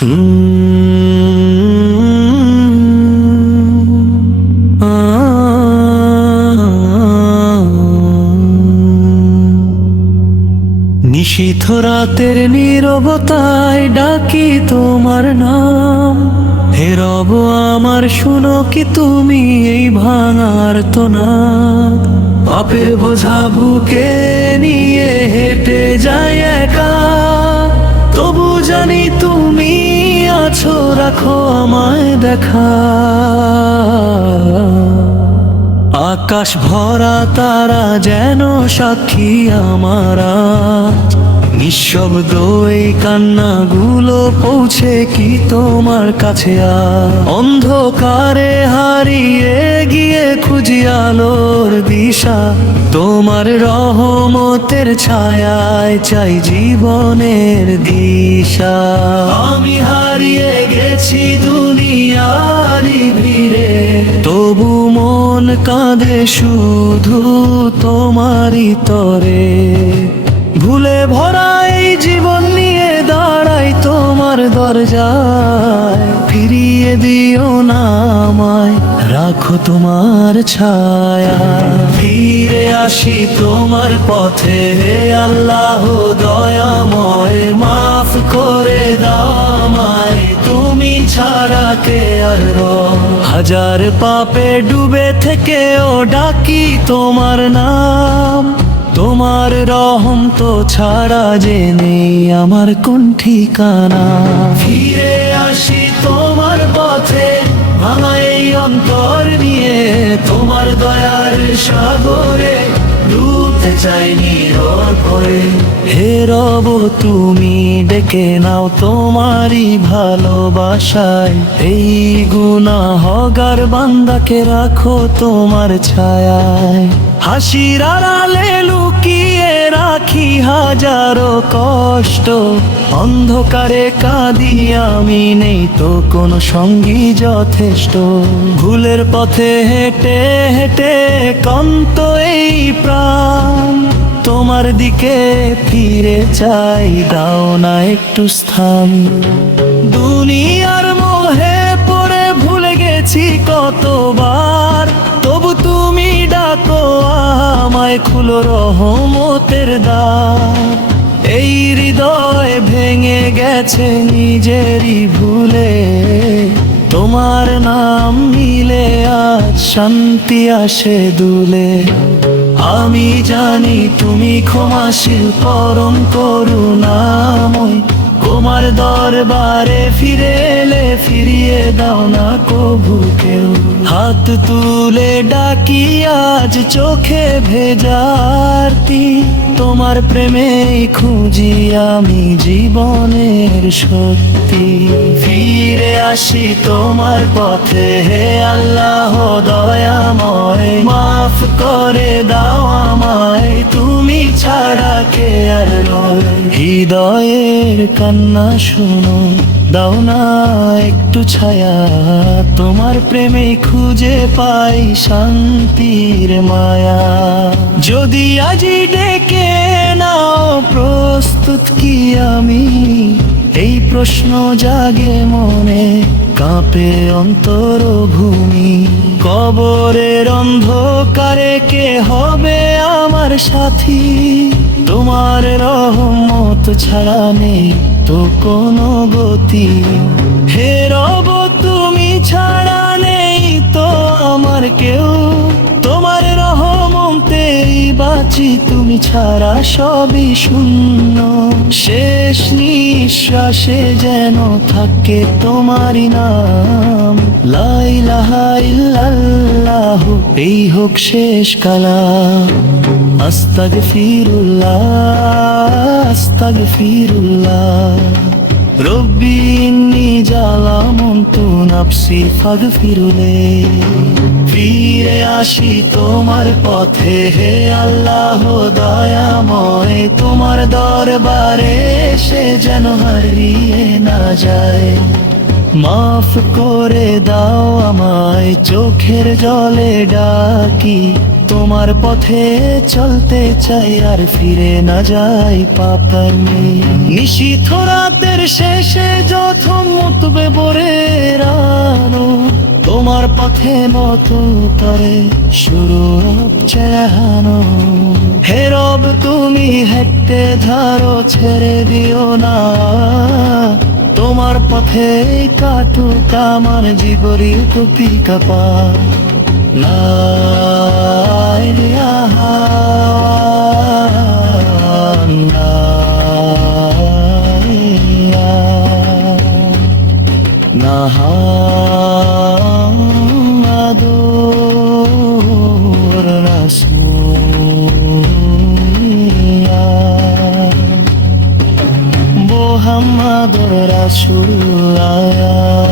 নিশীথ রাতের নীরবতায় ডাকি তোমার নাম, হে রব আমার শুনো কি তুমি এই ভাঙার তো না। পাপের বোঝা বুকে নিয়ে হেঁটে যায় একা, তবু জানি তুমি আছো, রাখো আমায় দেখা। আকাশ ভরা তারা যেন সাক্ষী আমারা, নিঃশব্দ এই কান্নাগুলো পৌঁছে কি তোমার কাছে? অন্ধকারে হারিয়ে গিয়ে খুঁজি আলোর দিশা, তোমার রহমতের ছায়ায় চাই জীবনের দিশা। আমি হারিয়ে গেছি দুনিয়ারি ভিড়ে, তবু মন কাঁদে শুধু তোমারই তরে। ভুলে ভরা এই জীবন নিয়ে দাঁড়াই তোমার দরজায়, ফিরিয়ে দিও না আমায়, রাখো তোমার ছায়া। ফিরে আসি তোমার পথে হে আল্লাহ দয়াময়, মাফ করে দাও আমায়, তুমি ছাড়া কে আর? হাজার পাপে ডুবে থেকেও ডাকি তোমার নাম, তোমার রহম তো ছাড়া যে নেই আমার কোন ঠিকানা। ফিরে আসি তোমার পথে ভাঙা এই অন্তর নিয়ে, তোমার দয়ার সাগরে ডুবতে চাই নীরব হয়ে। হে রব তুমি ডেকে নাও তোমারই ভালোবাসায়, এই গুনাহগার বান্দাকে রাখো তোমার ছায়ায়। হাসির আড়ালে লুকিয়ে রাখি হাজারো কষ্ট, অন্ধকারে কাঁদি আমি, নেই তো কোনো সঙ্গী যথেষ্ট। ভুলের পথে হেঁটে হেঁটে ক্লান্ত এই প্রাণ, তোমার দিকে ফিরে চাই, দাও না একটু স্থান। দুনিয়ার মোহে পড়ে ভুলে গেছি কতবার, তবু তুমি ডাকো আমায়, খুলো রহমতের দ্বার। এই হৃদয় ভেঙে গেছে নিজেরই ভুলে, তোমার নাম নিলে আজ শান্তি আসে দুলে। আমি জানি তুমি ক্ষমাশীল পরম করুণাময়, তোমার দরবারে ফিরে এলে ফিরিয়ে দাও না কভু কেউ। হাত তুলে ডাকি আজ চোখে ভেজারতি, তোমার প্রেমেই খুঁজি আমি জীবনের সত্যি। ফিরে আসি তোমার পথে হে আল্লাহ দয়াময়, মাফ করে দাও আমায়, তুমি ছাড়া কে আর রয়। হৃদয়ের কান্না শুনো, দাও না একটু ছায়া, তোমার প্রেমে খুঁজে পাই শান্তির মায়া। যদি আজি ডেকে নাও প্রস্তুত কি আমি, এই প্রশ্ন জাগে মনে, কাঁপে অন্তর ভূমি। কবরের অন্ধকারে কে হবে আমার সাথী, তোমার রহমত ছাড়া নেই তো কোনো গতি। হে রব তুমি ছাড়া নেই তো আমার কেউ, তোমার রহমতেই বাঁচি, তুমি ছাড়া সবই শূন্য। শেষ নিঃশ্বাসে যেন থাকে তোমারই নাম, লা ইলাহা ইল্লাল্লাহ এই হোক শেষ কালাম। আস্তাগফিরুল্লাহ আস্তাগফিরুল্লাহ, রব্বি ইন্নী জালামতু নাফসি ফাগফিরলি। ফিরে আসি তোমার পথে হে আল্লাহ দয়াময়, তোমার দরবারে সে যেন হারিয়ে না যায়। মাফ করে দাও আমায়, চোখের জলে ডাকি তোমার পথে চলতে চাই আর ফিরে না যাই পাতালে নিশীথ রাতের শেষে যখন মুতবে ভোরের আলো তোমার পথে মতো করে শুরু চেহানো হে রব তুমি হেঁটে ধারো ছেড়ে দিও না তোমার পথে কাটুক আমার জীবরি টুপি কাপা লা ইলাহা মুহাম্মাদুর রাসূলুল্লাহ মুহাম্মাদুর রাসূলুল্লাহ